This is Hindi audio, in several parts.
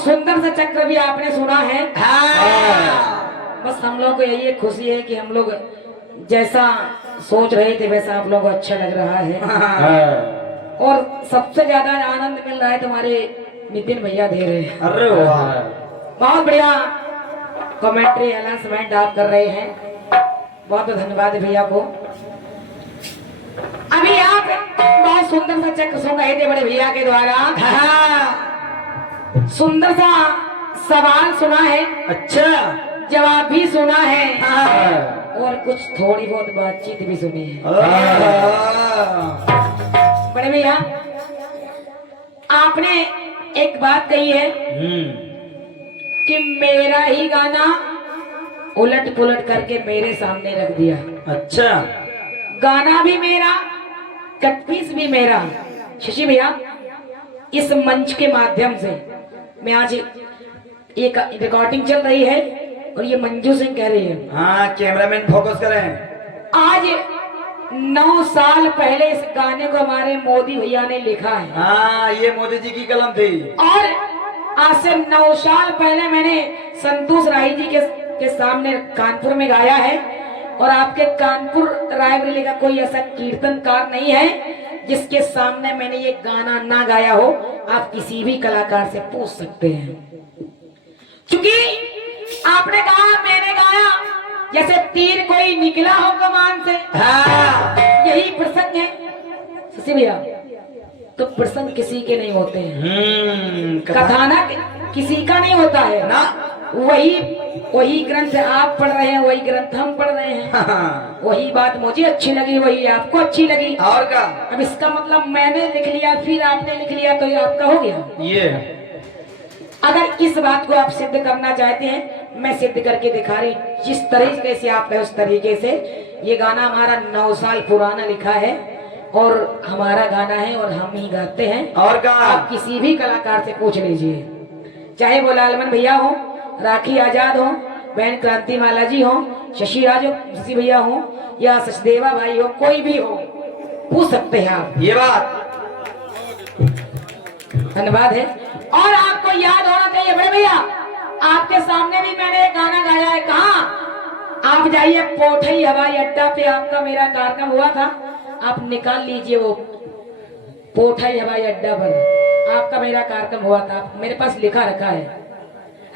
सुंदर सा चक्र भी आपने सुना है। बस हम लोग को यही खुशी है कि हम लोग जैसा सोच रहे थे वैसा आप लोगों को अच्छा लग रहा है। और सबसे ज्यादा आनंद मिल रहा है तुम्हारे नितिन भैया दे रहे हैं। अरे वाह, बहुत बढ़िया कमेंट्री अनाउंसमेंट आप कर रहे हैं, बहुत बहुत धन्यवाद भैया को। अभी आप बहुत सुंदर सा चक्र सुन रहे थे बड़े भैया के द्वारा। सुंदर सा सवाल सुना है, अच्छा जवाब भी सुना है, और कुछ थोड़ी बहुत बातचीत भी सुनी है। बड़े भैया आपने एक बात कही है कि मेरा ही गाना उलट पुलट करके मेरे सामने रख दिया। अच्छा, गाना भी मेरा, कटपीस भी मेरा। शशि भैया इस मंच के माध्यम से मैं आज एक रिकॉर्डिंग चल रही है और ये मंजू सिंह कह रही है। हाँ कैमरामैन फोकस करें। आज 9 साल पहले इस गाने को हमारे मोदी भैया ने लिखा है। हाँ ये मोदी जी की कलम थी। और आज से 9 साल पहले मैंने संतोष राय जी के सामने कानपुर में गाया है। और आपके कानपुर रायबरेली का कोई ऐसा कीर्तनकार नहीं है जिसके सामने मैंने ये गाना ना गाया हो। आप किसी भी कलाकार से पूछ सकते हैं, क्योंकि आपने कहा मैंने गाया जैसे तीर कोई निकला हो कमान से। यही प्रसंग है शशि भैया। तो प्रसंग किसी के नहीं होते हैं, कथानक किसी का नहीं होता है ना। वही ग्रंथ आप पढ़ रहे हैं, वही ग्रंथ हम पढ़ रहे हैं। वही बात मुझे अच्छी लगी, वही आपको अच्छी लगी। और का अब इसका मतलब मैंने लिख लिया फिर आपने लिख लिया तो ये आपका हो गया। ये अगर इस बात को आप सिद्ध करना चाहते हैं, मैं सिद्ध करके दिखा रही। जिस तरीके से आप है उस तरीके से। ये गाना हमारा 9 साल पुराना लिखा है और हमारा गाना है और हम ही गाते हैं। और का आप किसी भी कलाकार से पूछ लीजिए, चाहे वो लालमन भैया हो, राखी आजाद हो, बहन क्रांति माला जी हो, शशि राज हो, शशि भैया हो, या सचदेवा भाई हो, कोई भी हो, पूछ सकते हैं आप। ये बात धन्यवाद है। और आपको याद होना चाहिए बड़े भैया, आपके सामने भी मैंने एक गाना गाया है। कहा आप जाइए पोठई हवाई अड्डा पे, आपका मेरा कार्यक्रम हुआ था। आप निकाल लीजिए वो पोठई हवाई अड्डा पर आपका मेरा कार्यक्रम हुआ था। मेरे पास लिखा रखा है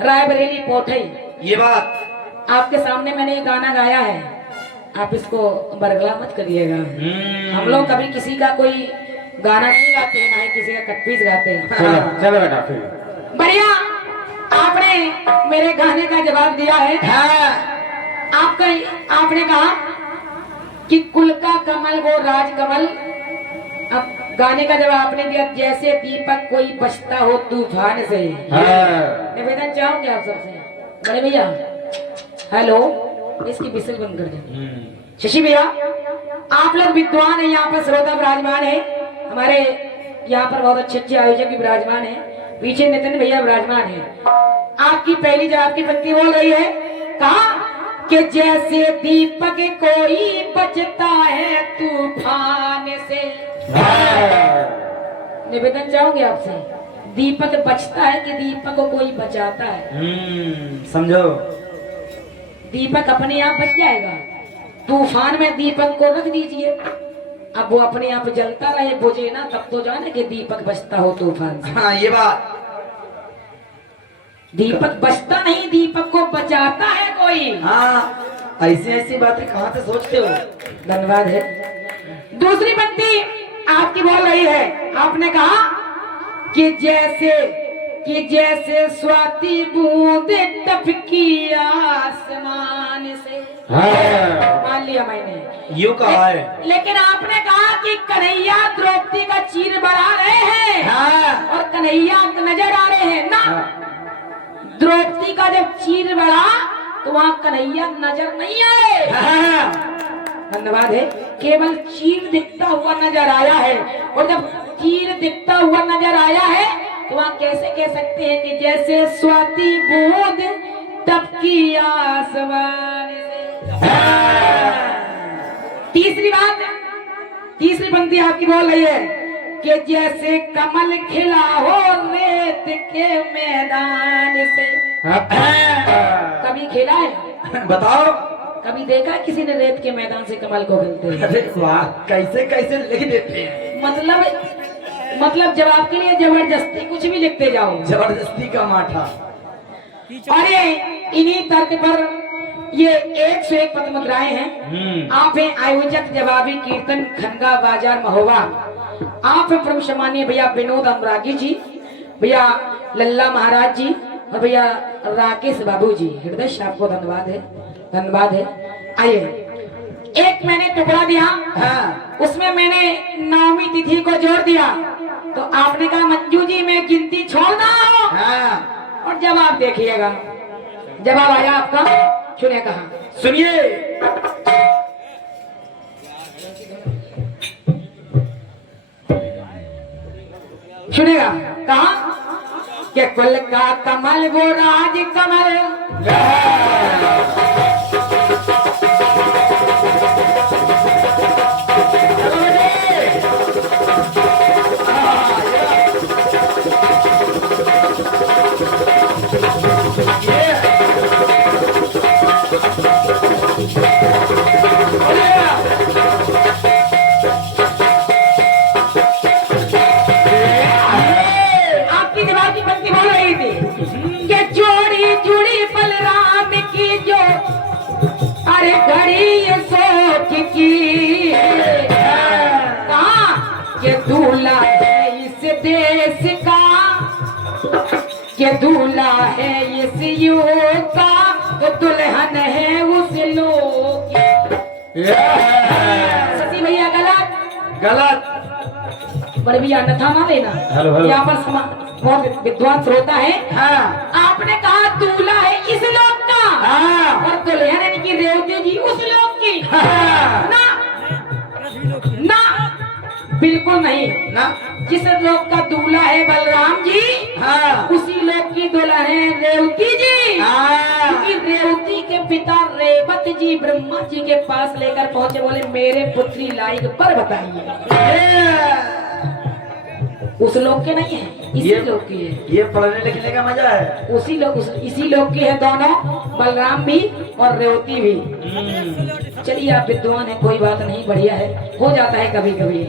रायबरेली पोठई। ये बात आपके सामने मैंने एक गाना गाया है, आप इसको बरगला मत करिएगा। हम लोग कभी किसी का कोई गाना नहीं गाते हैं, ना ही किसी का कटपीस गाते हैं। चलो बेटा फिर बढ़िया आपने मेरे गाने का जवाब दिया है। आपने कहा कि कुल का कमल वो राजकमल। अब गाने का जवाब आपने दिया जैसे दीपक कोई बचता हो तूफान से। निवेदन चाहूंगे आप सबसे बड़े भैया, हेलो इसकी विसल बंद कर दे। शशि भैया आप लोग विद्वान है, यहाँ पर श्रोता विराजमान है, हमारे यहाँ पर बहुत अच्छे अच्छे आयोजक भी विराजमान है, पीछे नितिन भैया विराजमान है। आपकी पहली जवाब की पंक्ति बोल रही है, कहा कि जैसे दीपक कोई बचता है तूफान से। निवेदन चाहूंगे आपसे, दीपक बचता है कि दीपक को कोई बचाता है? समझो, दीपक अपने आप बच जाएगा। तूफान में दीपक को रख दीजिए, अब वो अपने आप जलता रहे, बुझे ना, तब तो जाने कि दीपक बचता हो तूफान से। हाँ ये बात। दीपक बचता नहीं, दीपक को बचाता है कोई। हाँ ऐसी ऐसी बातें कहाँ से सोचते हो। धन्यवाद है। दूसरी पंक्ति आपकी बोल रही है, आपने कहा कि जैसे स्वाति बूंद टपकी आसमान से। मान लिया मैंने, यू कहा है। लेकिन आपने कहा कि कन्हैया द्रौपदी का चीर बढ़ा रहे हैं और कन्हैया नजर आ रहे हैं ना। द्रौपदी का जब चीर बढ़ा तो वहाँ कन्हैया नजर नहीं आए। धन्यवाद है। केवल चीर दिखता हुआ नजर आया है, और जब चीर दिखता हुआ नजर आया है तो वहाँ कैसे कह सकते हैं कि जैसे स्वाति बूंद टपकी आसमान से। तीसरी बात, तीसरी पंक्ति आपकी बोल रही है कि जैसे कमल खिला हो रेत के मैदान कभी खेला है? बताओ। कभी देखा है किसी ने रेत के मैदान से कमल को खेलते हुए? अरे वाह, कैसे कैसे लिख देते हैं। मतलब जब आपके लिए जबरदस्ती कुछ भी लिखते जाओ। जबरदस्ती का माठा। अरे इन्हीं तर्क पर ये 101 पद मुद्राएं हैं। आप हैं आयोजक जवाबी कीर्तन खनगा बाजार महोबा। आप हैं प्रमुख सम्मानीय भैया विनोद अनुरागी जी, भैया लल्ला महाराज जी और भैया राकेश बाबू जी। हृदय से आपको धन्यवाद है, धन्यवाद है। आइए, एक मैंने टुकड़ा दिया, उसमें मैंने नवमी तिथि को जोड़ दिया, तो आपने कहा मंजू जी मैं गिनती छोड़ना हो। और जवाब देखिएगा, जवाब आया आपका, सुनिए कहा, सुनिए। सुनेगा कहा कि कुल का कमल वो राज कमल, आपकी दिमाग की पंक्ति बोल रही थी कि जोड़ी जुड़ी बलराम की जो, अरे घड़ी ये सोच की कहा कि दूल्हा है इस देश का, कि दूल्हा है इस युग का, तो दुल्हन है उस लोग की। सती भैया गलत? गलत। बड़े भैया अन्यथा ना लेना। Hello, hello. यहाँ पर बहुत विद्वान श्रोता है। आपने कहा दूल्हा है इस लोक का और दुल्हन यानी कि रेवती जी उस लोक की। ना ना, बिल्कुल नहीं ना। जिस लोक का दूल्हा है बलराम जी, उसी लोक की दुल्हन है रेवती जी। क्योंकि रेवती के पिता रेवत जी ब्रह्मा जी के पास लेकर पहुंचे, बोले मेरे पुत्री लायक पर बताइए। उस लोक के नहीं है, इसी लोक की है। ये पढ़ने लिखने का मजा है। उसी लोक इसी लोक की है दोनों, बलराम भी और रेवती भी। चलिए आप विद्वान है, कोई बात नहीं, बढ़िया है, हो जाता है कभी कभी।